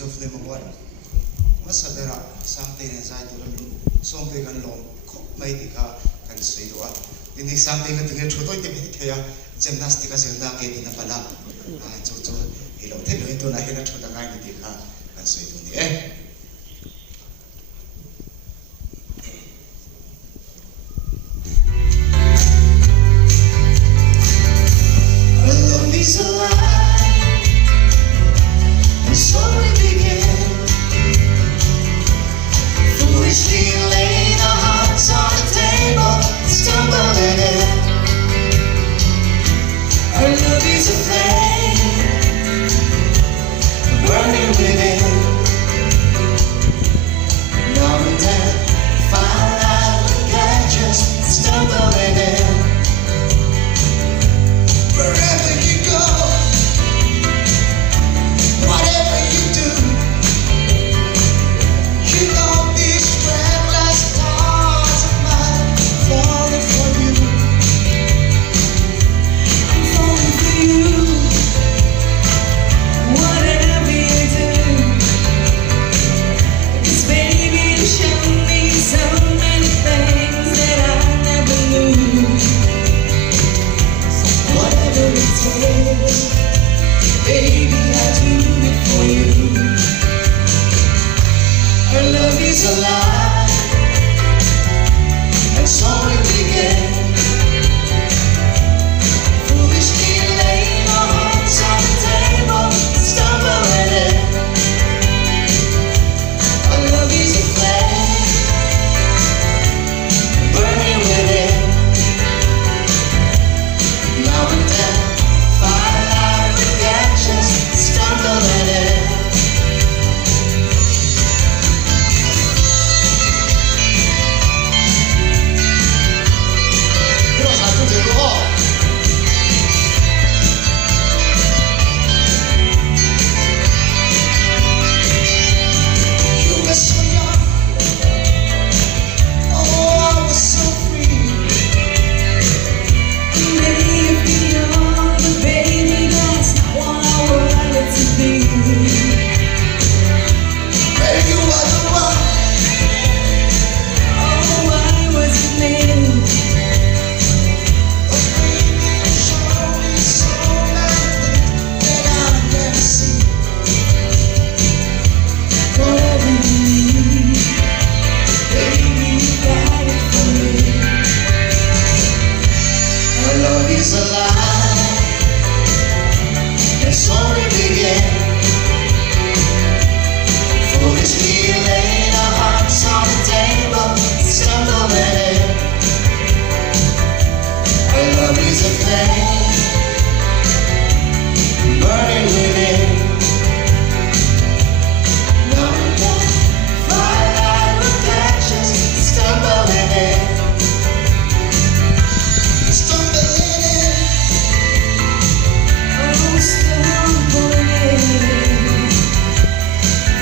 of them what Masadera, something as I told them, something along, Maidika, can say to us. In the something that the truth of the gymnastic as a nugget in a pala. And so, he don't tell you to like a truth of the can say to the end. Is alive, and so we begin. Foolishly laying our hearts on the table, stumbling in. Our love is a flame, burning within. Now and then, find out we catch us stumbling in. Wherever you go, whatever you do, you know these reckless stars of mine falling for you. I'm falling for you. Whatever you do, 'cause baby you show me so many things that I never knew. Whatever it takes, baby, I'll do it for you. Our love is alive, and so we begin. Foolishly laying our hearts on the table, stumbling in. Our love is a flame, burning within. Now and then, firelight reflections stumbling in. You were so young, oh, I was so free. May it be all, but baby, that's not what I wanted to be. Baby, you were the one. Oh, why was it me? But baby, you showed me so many that I've never seen. Whatever you need, baby, you got it for me. Our love is alive, and so we begin. Foolishly laying our hearts on the table, stumbling in. Our love is a flame, burning within. Now and then, firelight reflections stumbling in. Stumbling in. Oh, stumbling in.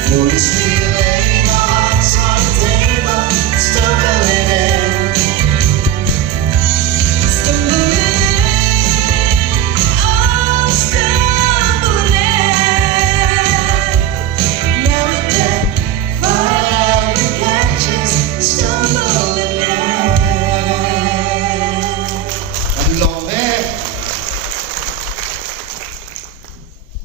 Foolishly